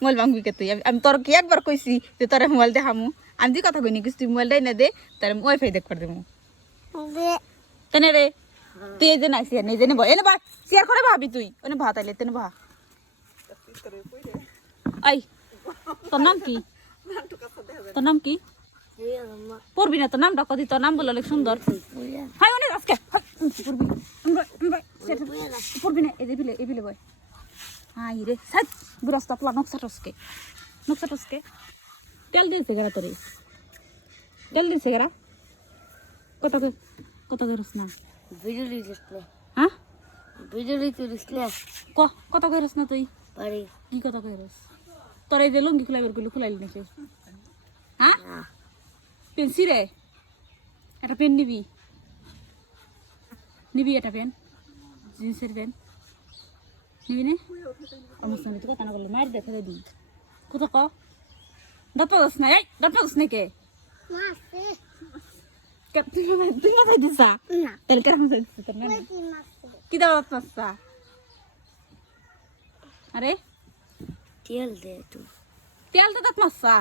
mobile ভাঙবি কে তুই আমি তোর কি একবার কইছি যে তোর মোবাইল দেখামু আমি তুই কথা কইনি কিছু তুই মোবাইল দেয় না দে তার ওয়াইফাই দেখ করে দেবো কেন রে তুই এই যে না সিয়ার নিজে নেব এনে বা সিয়ার করে ভাবি তুই ওনে ভাত আইলে তেনে ভা আই তোর নাম কি তোর নাম কি পড়বি না তোর নামটা কদি তোর নাম বলে অনেক সুন্দর হাই অনেক আজকে পড়বি না এই বিলে বয় হাই রে সাত বুড়াস্তা পলা নকশা টসকে তেল দিয়েছে গেরা তোরে তেল দিয়েছে গেরা কত করস না বিজুলি দিসলে হ্যাঁ বিজুলি দিসলে কত করস না তুই পারি কি কত করস তোর এই যে লুঙ্গি খুলাইবার গুলো খুলাইলি নাকি হ্যাঁ পেন্সি রে একটা পেন নিবি একটা পেন জিন্সের পেন নিবি না আমার সঙ্গে তো কথা না বললো মায়ের দেখা দিই কোথা ক দাঁত পাস না এই দাঁত পাস না কে তুই মাথায় দিসা তাহলে কেন মাথায় দিস তোর না কি দাঁত পাসা আরে তেল দে তুই তেল তো দাঁত মাসা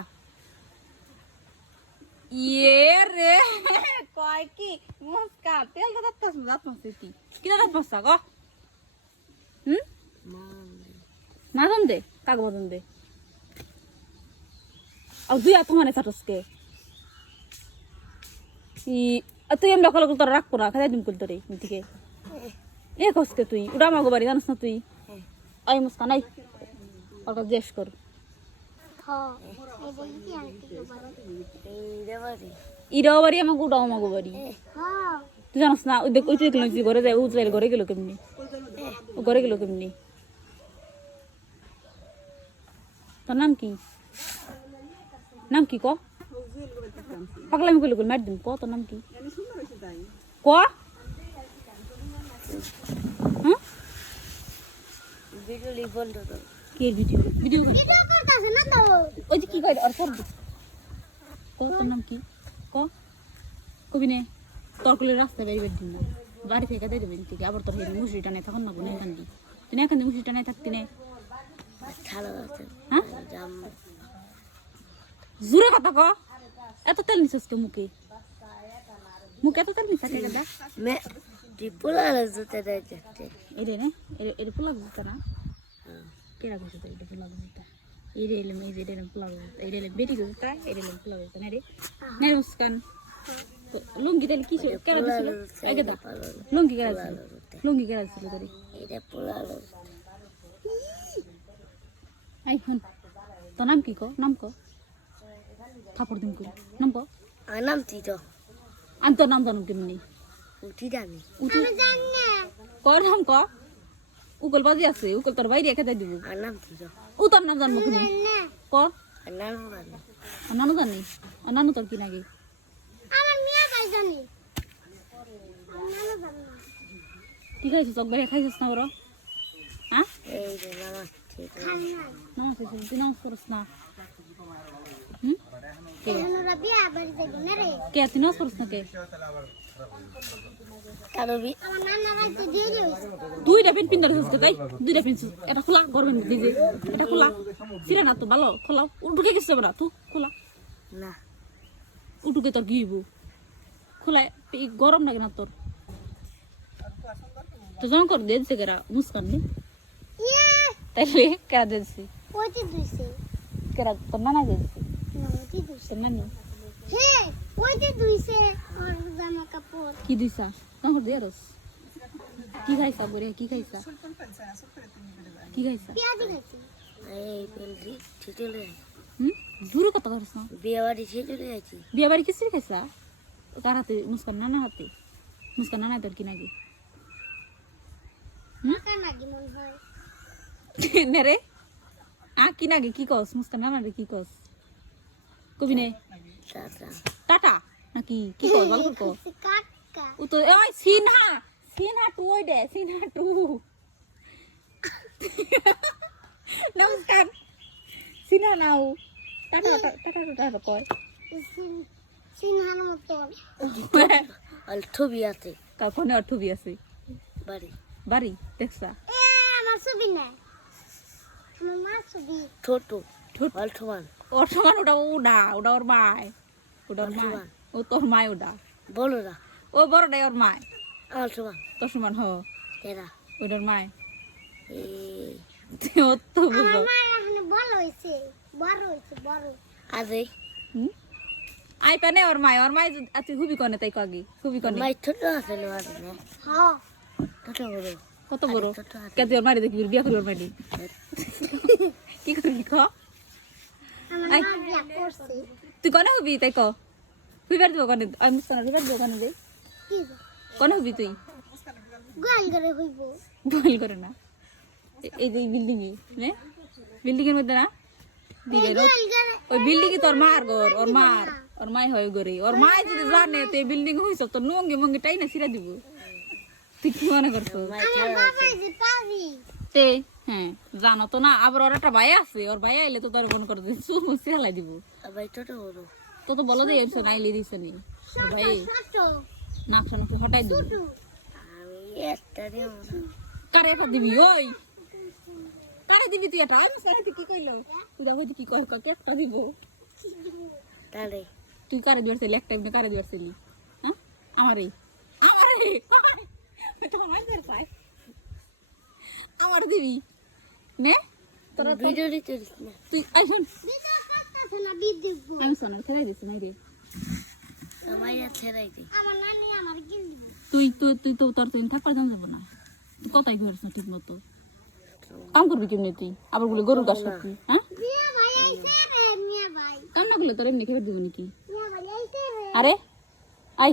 ইয়ে রে কয় কি মুস্কা তেল তো দাঁত মাসে কি দাঁত মাসা গ মাদন দে কাক বাদন দে আর দুই হাত মানে চাটসকে তুই এমন লকাল তোর রাখবো না খাই দিম তোরে থেকে এ কসকে তুই ওটা আমাকে বাড়ি জানিস না তুই আই মুস্কা নাই ওর কাছে জিজ্ঞেস কর ইরাও বাড়ি আমাকে ওটাও আমাকে বাড়ি তুই জানিস না ওই দেখ ওই দেখলাম যে ঘরে যায় ও যাই ঘরে গেল কেমনি ও ঘরে গেল কেমনি তোর নাম কি ক পাগলামি করলে মার দিন ক তোর নাম কি ক হ্যাঁ বিজুলি বন্ধ কর কি ভিডিও ওই যে কি কই আর করবি ক তোর নাম কি ক কবি নে তোর কোলে রাস্তা বেরিয়ে দিন না বাড়ি থেকে দিয়ে দেবেন ঠিক আবার তোর মুসুরিটা নেই তখন না বোন এখান দিয়ে তুই এখান দিয়ে মুসুরিটা নেই থাকতি নে হ্যাঁ জোরে কথা ক এত তেল নিছিস কে মুখে এত তেল নিছিস কে দাদা মে টিপুলা জুতে দে যেতে এরে নে এরে পোলা জুতা না কেরা কইছে তো এটা পোলা জুতা এরে পোলা জুতা এরে বেটি জুতা এরে পোলা জুতা না রে মুস্কান লুঙ্গি তেল কি কেরা দিছিল আগে দা লুঙ্গি কেরা দিছিল তোরে এটা পোলা আই হন তোর নাম কি ক নাম ক থাপড় দিন কই নাম ক নাম তিতো আমি তোর নাম জানো কেমনি উঠি জানি আমি জানি না কর নাম ক উকল বাজি আছে উকল তোর বাইরে খেতে দিব নাম তিতো ও তোর নাম জানবো কেমনি ক নাম জানি নানু জানি নানু তোর কি নাকি আমার মিয়া ভাই জানি কি খাইছিস একবারে খাইছিস না ওরা হ্যাঁ এই যে নামাজ ঠিক নামাজ তুই নামাজ করিস না কে তুই নামাজ করিস না কে দুইটা পেন পিন ধরেছিস তো তাই দুইটা পেন এটা খোলা গরমের মধ্যে যে এটা খোলা ছিঁড়ে না তো ভালো খোলা উঠুকে গেছে না তুই খোলা না উঠুকে তোর গিয়েব খোলা গরম লাগে না তোর তো জন করে দিয়েছে কেরা মুস্কান নি তাইলে কেরা দিয়েছি কেরা তোর নানা দিয়েছি তোর নানি কি দিছা কাপড় দিয়ে রস কি খাইছা বরে কি খাইছা এই পেলরি ঠিটলে দূরে কথা করছ না বিয়ে বাড়ি ঠিটলে আছি বিয়ে বাড়ি কিসের খাইছা কার হাতে মুস্কান নানা হাতে মুস্কান নানা তোর কি নাকি নে রে কি নাকি কি কস মুস্কান নানা রে কি কস কবি নে টাটা নাকি কি কস বল কর ও তো ওই সিনহা টু ওই দে সিনহা টু নমস্কার সিনহা নাও টাটা কয় সিনহার মতন ছবি আছে কাকনে ছবি আছে বাড়ি বাড়ি দেখছা আমার ছবি নাই আমার মা ছবি ছোট অল্প মান ওর সমান ওটা ওটা ওর মায় ওটা ওর মায় ও তোর মায় ওটা বড়রা ও বড়টাই ওর মায় অল্প মান তোর সমান হ তেরা ওটার মায় এই ও তো বুঝো বড় হইছে আরে আই পানে ওর মায় তুই হুবি কনে তাই কগি হুবি কনে মাই ছোট আছে না হ্যাঁ ছোট বড় কত বড় কে তুই ওর মারি দেখবি বিয়া করি ওর মারি কি করবি ক আমার মা বিয়া করছে তুই কনে হবি তাই ক হুইবার দিব কনে আমি মুস্কান হুইবার দিব কনে দে কি কনে হবি তুই গোল করে হইব বল করে না এই যে বিল্ডিং এ নে বিল্ডিং এর মধ্যে না দিবে রোদ ওই বিল্ডিং এ তোর মার ঘর ওর মাই হয় ঘরে ওর মাই যদি জানে তো এই বিল্ডিং হইছ তো নঙ্গি মঙ্গি টাই না ছিড়া দিব তুই কি মনে করছ আমার বাবা যে পাবি তে হ্যাঁ জানো তো না আবার ওর একটা ভাই আছে ওর ভাই আইলে তো তোর ফোন করে দিন চুর মুছে হেলাই দিব ভাই ছোট বড় তো বলো যে এমসন আইলে দিছে নি ওর ভাই ছোট নাকশা নাকশা হটাই দিব আমি একটা দেব কারে একটা দিবি ওই কারে দিবি তুই এটা আমি সারে তুই কি কইলো তুই দেখো তুই কি কয় কাকে একটা দিব তারে তুই কারে দিবার চাইলি একটা এমনি কারে দিবার চাইলি হ্যাঁ আমারে তো আমার বের চাই আমার দিবি নে তোরা তো ভিডিও দিছিস না তুই আই শুন ভিডিও করতেছ না ভিডিও আমি শোনা ছেড়ে দিছি নাই রে আমার ছেড়াই দে আমার নানি আমার কিন দিবে তুই তো তোর তুই থাকবার জান যাব না তুই কথাই করিস না ঠিক মতো কাম করবি কেমনি তুই আবার বলে গরুর গাছ করবি হ্যাঁ মিয়া ভাই আইছে রে মিয়া ভাই কাম না করলে তোর এমনি খেয়ে দিব নাকি মিয়া ভাই আইছে রে আরে আই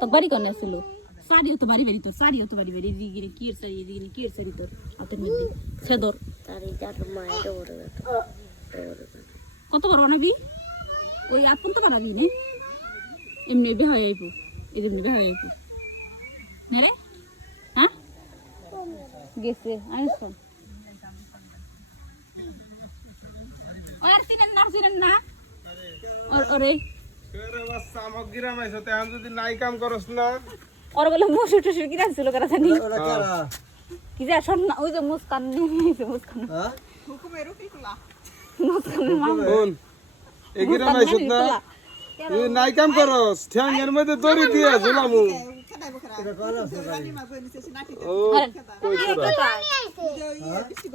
তো বাড়ি কোনে ছিল সারিও তো বাড়ি তোর সারিও তো বাড়ি এদিকে কি এর সারি তোর হাতের মধ্যে সে ধর তারে যাত মা এটা বড় কত বড় বানাবি ওই আপন তো বানাবি না এমনি বে হয়ে আইবো এমনি বে হয়ে আইবো না রে হ্যাঁ গেছে আমি শোন আর চিনেন না ওরে রে বাচ্চা আমাক গিরাম আইছো তে আম যদি নাই কাম করস না ওর বলে মুসুর টুসুর কিনা ছিল করা জানি কি যা শোন না ওই যে মুস্কান নিয়েছে মুস্কান মুস্কানের মা কোন এ গিরাম আইছো না তুই নাই কাম করস ঠ্যাঙ্গের মধ্যে দড়ি দিয়ে ঝুলামু ও কই তোরা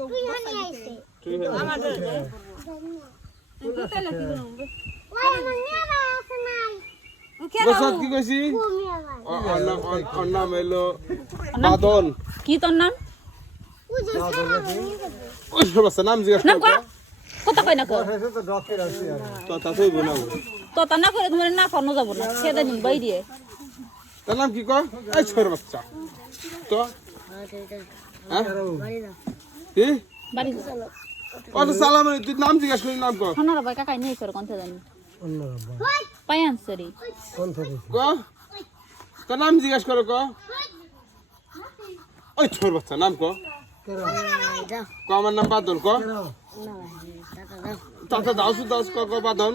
তুই হানি আইছে তুই আমাদের ওই আমার মিয়া ভাই আছে নাই বসত কি কইছি ও মিয়া ভাই অন নাম হইলো বাদন কি তোর নাম ও যে সারা ওই বাচ্চা নাম জিজ্ঞাসা নাম কর কত কই না কর তো তাতেই বনাবো তো তা না করে তোমার না ফোন যাব না সেটা নিন বাই দিয়ে তার নাম কি কর এই ছোট বাচ্চা তো হ্যাঁ কি বাড়ি কত সালাম তুই নাম জিজ্ঞাসা করি নাম কর খানা ভাই কাকাই নেই সর কোনতে জানি পাই আনছরি ক তোর নাম জিজ্ঞাসা করো ক ওই ছোট বাচ্চা নাম ক ক আমার নাম বাদন ক তাতা দাও ক বাদন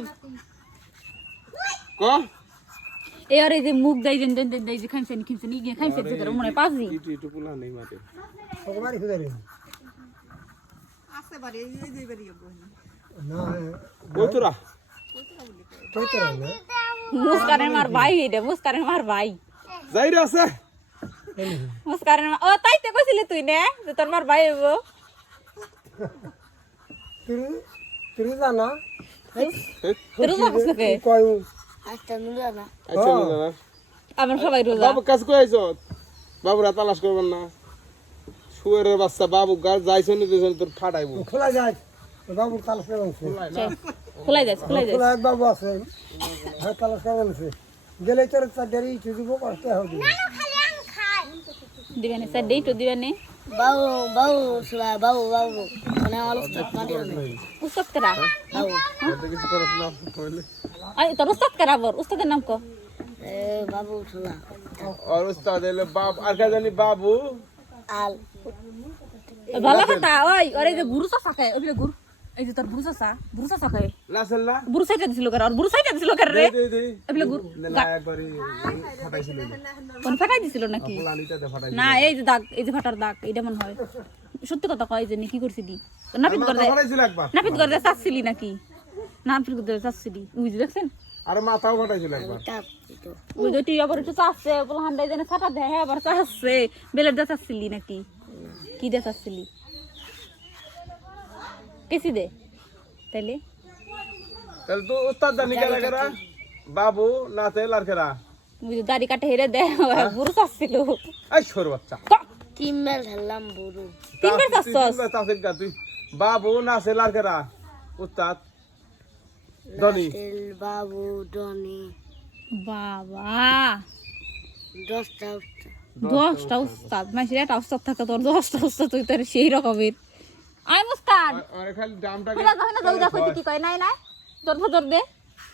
ক এ আরে যে মুখ দাই দেন দেই যে খাইছেন ইগে খাইছেন যে করে মনে পাজি ইটু পোলা নেই মাঠে ওই তোরা মুস্কানের মার ভাই এটা মুস্কানের মার ভাই যাই রে আছে মুস্কানের ও তাই তে কইছিলি তুই নে যে তোর মার ভাই হইবো তুই জানা তুই রোজা কে কয় আচ্ছা নুলা না আচ্ছা না আমরা সবাই রোজা বাবু কাজ কই আইছ বাবুরা তালাশ করবেন না শুয়ারের বাচ্চা বাবু গাছ যাইছ নি দিছেন তোর ফাটাইবো খোলা যায় বাবুর তালাশ করে আনছে খোলাই যাস খোলা এক বাবু আছে হ্যাঁ তালাশ করে আনছে গেলে তোর তার দেরি ইচ্ছে দিব কষ্ট হবে খালি আম খাই দিবেনে স্যার দেই তো দিবেনে বাবু বাবু সুলা বাবু বাবু মানে অলস্ত মাটি উস্তাদ করা বাবু এটা কিছু করছ না কইলে আই তোর উস্তাদ করা বর উস্তাদের নাম কো এ বাবু সুলা আর উস্তাদ এলে বাপ আর কা জানি বাবু আল ভালো কথা ওই আরে যে গুরু চাচা খায় ওই গুরু এই যে তোর গুরু চাচা খায় লাসল না গুরু সাইটা দিছিল কার আর গুরু সাইটা দিছিল কার রে দে ওই গুরু না একবারই ফাটাইছিল কোন ফাটাই দিছিল নাকি পোলানিটা দে ফাটাই না এই যে দাগ এই যে ফাটার দাগ এটা মন হয় সত্যি কথা কয় যে কি করছিলি নাপিত করে ফাটাইছিল একবার নাপিত করে চাচ্ছিলি নাকি নাপিত করে চাচ্ছিলি বুঝতে দেখছেন আরে মাথাও ফাটাইছিল একবার ওই যে তুই আবার একটু চাচ্ছে বলে হান্ডাই জানে ছাটা দেয় হ্যাঁ আবার চাচ্ছে বেলের দিয়ে চাচ্ছিলি নাকি কি দিয়ে চাচ্ছিলি কেসি দে তাইলে তাহলে তো উস্তাদ জানি কেরা কেরা বাবু নাতে লারকেরা বুঝে দাড়ি কাটে হেরে দেয় বুড়ো চাচ্ছিল এই ছোট বাচ্চা তিনবার খেললাম বুড়ো তিনবার চাচ্ছস তাসিক গা তুই বাবু নাচে লারকেরা উস্তাদ ধনী তেল বাবু ডনি বাবা 10টা 10টা উস্তাদ মাসির একটা উস্তাদ থাকে তোর 10টা উস্তাদ তুই তোর সেই রকমের আই মুস্তাদ আরে খালি দামটাকে খোলা যাবে না জলদি দেখো কি কয় নাই নাই জোর দে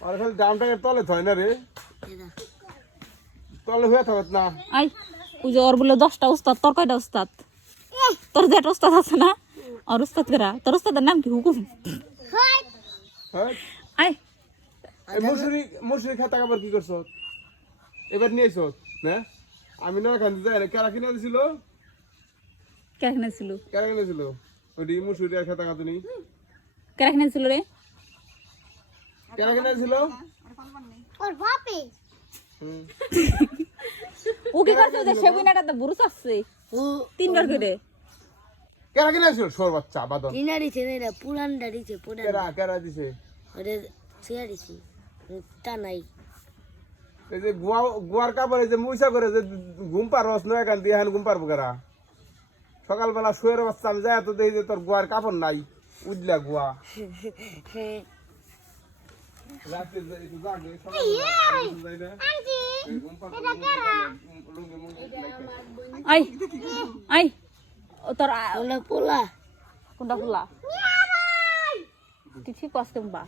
আরে খালি দামটাকে তলে থয় না রে তলে হয়ে থাকত না আই ওই যে ওর বলে 10টা উস্তাদ তোর কয়টা উস্তাদ তোর যেটা উস্তাদ আছে না আর উস্তাদ করা তোর উস্তাদের নাম কি হুকুম হ্যাঁ আই এই মুসুরি খাতা কাবার কি করছ এবার নিয়েছ না আমি না খান যাই না কারা কিনে দিছিল কেরাখানে ছিল কারা কিনে দিছিল ওই মুসুরি আর খাতা কাতুনি কেরাখানে ছিল রে কারা কিনে দিছিল ওর বাপে ও কি করছে ওদের সেগুনাটা তো বুরুস আসছে ও 3বার করে কারা কিনে দিছিল সর বাচ্চা বাদন দিনারি ছেলে না পুরান দাড়ি ছে পুরান কারা দিছে ওরে ছেড়ে দিছি তা নাই এই যে গুয়ার কাপড় এই যে মুইসা করে যে ঘুম পারস না এখান দিয়ে ঘুম পারবো কারা সকালবেলা শুয়ের বাচ্চা আমি যাই তো দেখি যে তোর গুয়ার কাপড় নাই উজলা গুয়া রাতে একটু জাগে সকালবেলা যাই না ঘুম পারবো আই আই ও তোর ওলা পোলা কোনটা ফুলা তুই ঠিক কষ্ট বা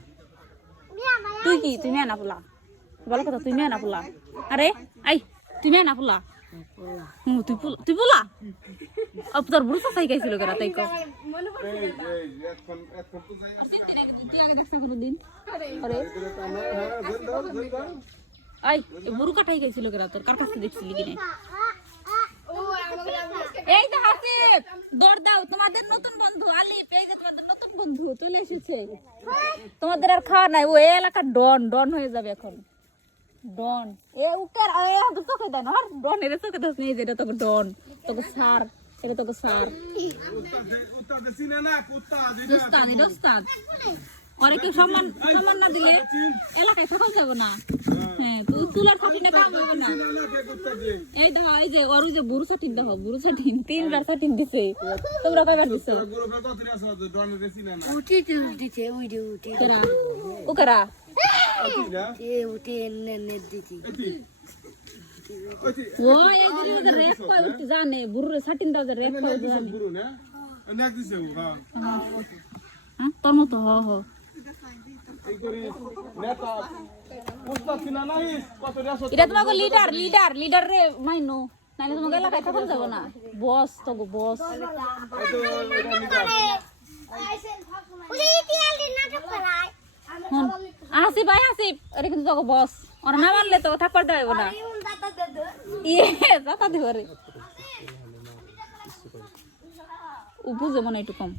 তুই কি তুই মেয়ে না ফুলা বলো কথা তুই মেয়ে না ফুলা আরে আই তুই মেয়ে না ফুলা পোলা তুই ফুলা তোর বুড়ো চাই গাইছিল কেরা তাই কো এখন তো যাই তুই আগে দেখছ কোনদিন আরে আছে আই বুড়ো কাটাই গাইছিল কেরা তোর কার কাছে দেখছিলি কিনে এই যে হাসিব দৌড় দাও তোমাদের নতুন বন্ধু আলিফ এই যে তোমাদের নতুন বন্ধু চলে এসেছে তোমাদের আর খাওয়া নাই ও এলাকা ডন হয়ে যাবে এখন ডন এ উকের এ তো কই দেন আর ডন এর তো কথা নেই যেটা তোকে ডন তোকে সার এটা তোকে সার কুত্তা দেছি না কুত্তা দোস্তাদ ওরে কি সম্মান না দিলে এলাকায় থাকা যাবে না হ্যাঁ তুই তুলার ফাটিনে কাম হবে না এই দেখো এই যে ওর যে বুড়ো ছাটিন দেখো বুড়ো ছাটিন 3বার ছাটিন দিছে তোমরা কয়বার দিছো উঠি দিছে ওই যে উঠি কেরা ও কেরা এ উঠি এনে দিছি ও এই যে রেপ কয় উঠতে জানে বুড়ো ছাটিন দাও যে রেপ কয় জানে হ্যাঁ তোর মতো হ এটা তোমাকে লিডার রে মাইনো নাইলে তোমাকে এলাকায় থাকা যাবো না বস তো বস আসিফ এটা কিন্তু তোকে বস ওরা না মানলে তো থাকবার দেবো না ইয়ে যাতা দেবো রে ও বুঝে মনে একটু কম